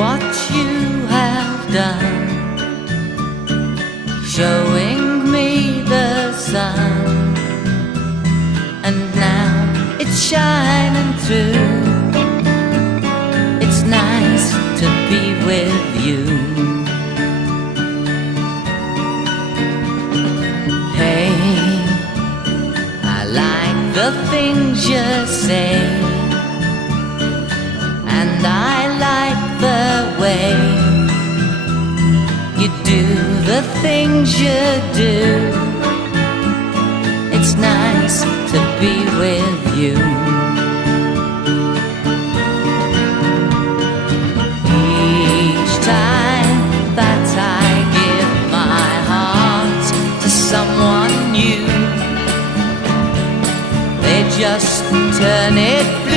what you have done, showing me the sun, and now it's shining through. It's nice to be with you. Hey, I like the things you say, and I like the way you do the things you do. It's nice to be with you. Each time that I give my heart to someone new, they just turn it